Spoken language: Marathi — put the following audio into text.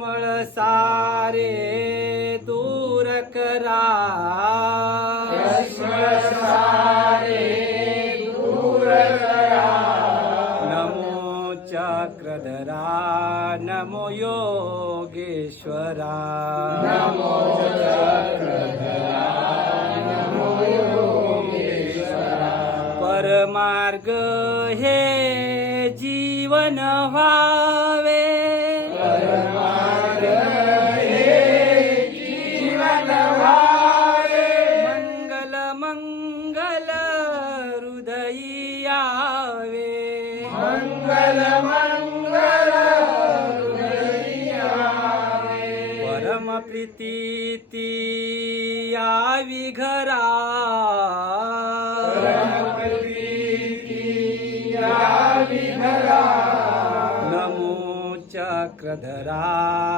मळ सारे दूर करा, नमो चक्रधरा नमो योगेश्वरा, नमो चक्रधरा नमो योगेश्वरा. परमार्ग हे जीवन व्हावे, परमार्ग हे जीवन व्हावे, मंगल मंगल हृदयी यावे, मंगल मंगल हृदयी यावे. परम प्रीती यावी घरा, परमप्रीती यावी घरा. नमो चक्रधरा